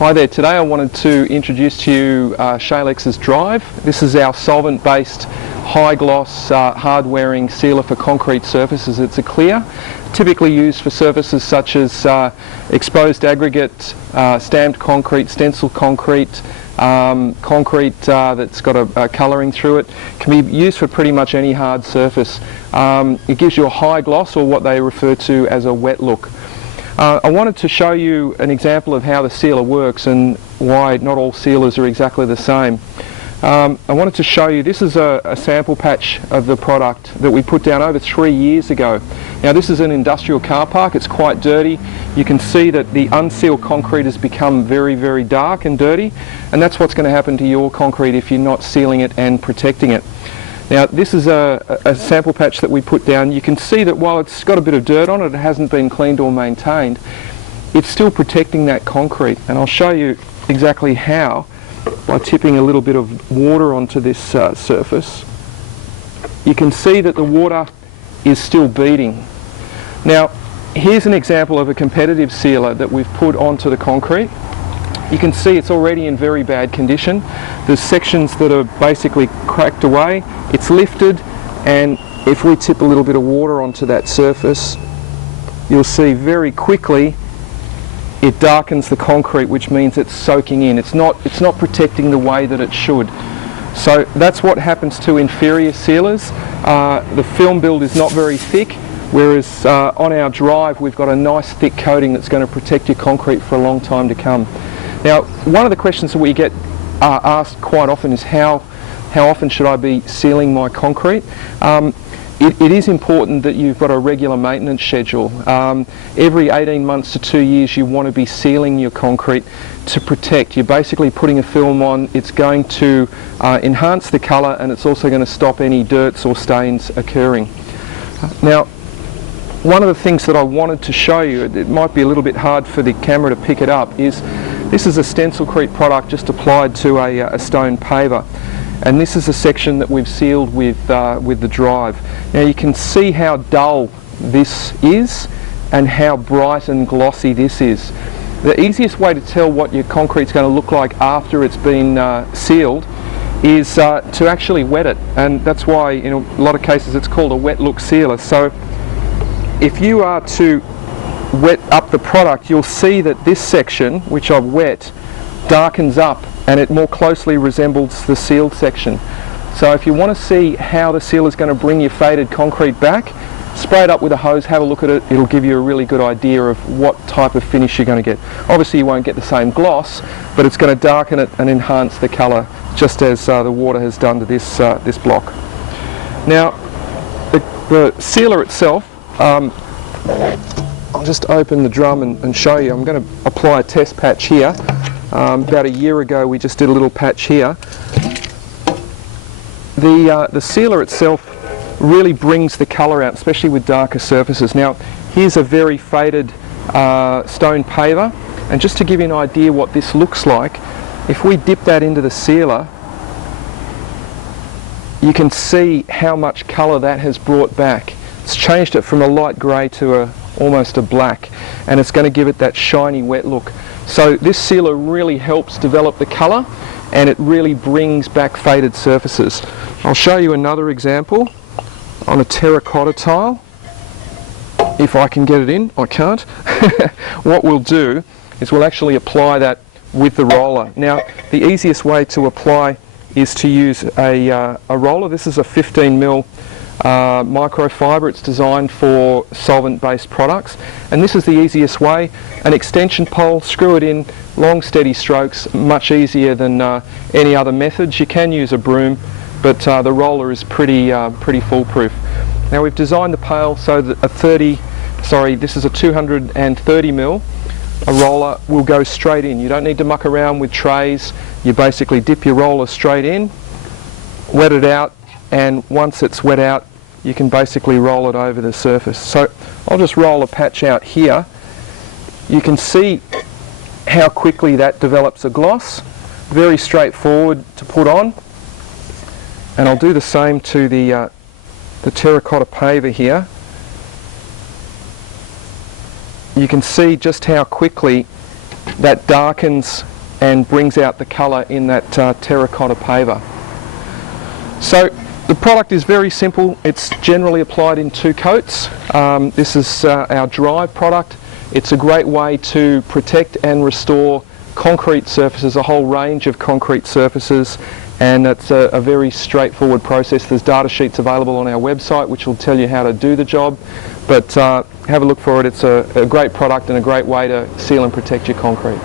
Hi there, today I wanted to introduce to you Shalex's Drive. This is our solvent-based high gloss hard wearing sealer for concrete surfaces. It's a clear, typically used for surfaces such as exposed aggregate, stamped concrete, stenciled concrete, concrete that's got a colouring through it. Can be used for pretty much any hard surface. It gives you a high gloss, or what they refer to as a wet look. I wanted to show you an example of how the sealer works and why not all sealers are exactly the same. I wanted to show you, this is a sample patch of the product that we put down over 3 years ago. Now this is an industrial car park, it's quite dirty. You can see that the unsealed concrete has become very, very dark and dirty, and that's what's going to happen to your concrete if you're not sealing it and protecting it. Now this is a sample patch that we put down. You can see that while it's got a bit of dirt on it, it hasn't been cleaned or maintained, it's still protecting that concrete, and I'll show you exactly how by tipping a little bit of water onto this surface. You can see that the water is still beading. Now here's an example of a competitive sealer that we've put onto the concrete. You can see it's already in very bad condition. There's sections that are basically cracked away. It's lifted, and if we tip a little bit of water onto that surface, you'll see very quickly it darkens the concrete, which means it's soaking in. It's not protecting the way that it should. So that's what happens to inferior sealers. The film build is not very thick, whereas on our Drive we've got a nice thick coating that's going to protect your concrete for a long time to come. Now, one of the questions that we get asked quite often is how often should I be sealing my concrete? It is important that you've got a regular maintenance schedule. Every 18 months to 2 years you want to be sealing your concrete to protect. You're basically putting a film on. It's going to enhance the colour, and it's also going to stop any dirts or stains occurring. Now, one of the things that I wanted to show you, it might be a little bit hard for the camera to pick it up, is this is a stencilcrete product just applied to a stone paver, and this is a section that we've sealed with the Drive. Now you can see how dull this is and how bright and glossy this is. The easiest way to tell what your concrete's going to look like after it's been sealed is to actually wet it, and that's why in a lot of cases it's called a wet look sealer. So if you are to wet up the product, you'll see that this section, which I've wet, darkens up and it more closely resembles the sealed section. So if you want to see how the sealer is going to bring your faded concrete back, spray it up with a hose, have a look at it. It'll give you a really good idea of what type of finish you're going to get. Obviously you won't get the same gloss, but it's going to darken it and enhance the colour, just as the water has done to this block. Now the sealer itself, I'll just open the drum and show you. I'm going to apply a test patch here. About a year ago we just did a little patch here. The sealer itself really brings the colour out, especially with darker surfaces. Now here's a very faded stone paver, and just to give you an idea what this looks like, if we dip that into the sealer, you can see how much colour that has brought back. It's changed it from a light grey to almost a black, and it's going to give it that shiny wet look. So this sealer really helps develop the colour, and it really brings back faded surfaces. I'll show you another example on a terracotta tile. If I can get it in, I can't. What we'll do is we'll actually apply that with the roller. Now the easiest way to apply is to use a roller. This is a 15mm microfiber. It's designed for solvent-based products, and this is the easiest way. An extension pole, screw it in, long steady strokes, much easier than any other methods. You can use a broom, but the roller is pretty foolproof. Now we've designed the pail so that this is a 230mm. A roller will go straight in. You don't need to muck around with trays. You basically dip your roller straight in, wet it out, and once it's wet out you can basically roll it over the surface. So I'll just roll a patch out here. You can see how quickly that develops a gloss. Very straightforward to put on, and I'll do the same to the terracotta paver here. You can see just how quickly that darkens and brings out the colour in that terracotta paver. So the product is very simple. It's generally applied in 2 coats. This is our Drive product. It's a great way to protect and restore concrete surfaces, a whole range of concrete surfaces, and it's a very straightforward process. There's data sheets available on our website which will tell you how to do the job, but have a look for it. It's a great product and a great way to seal and protect your concrete.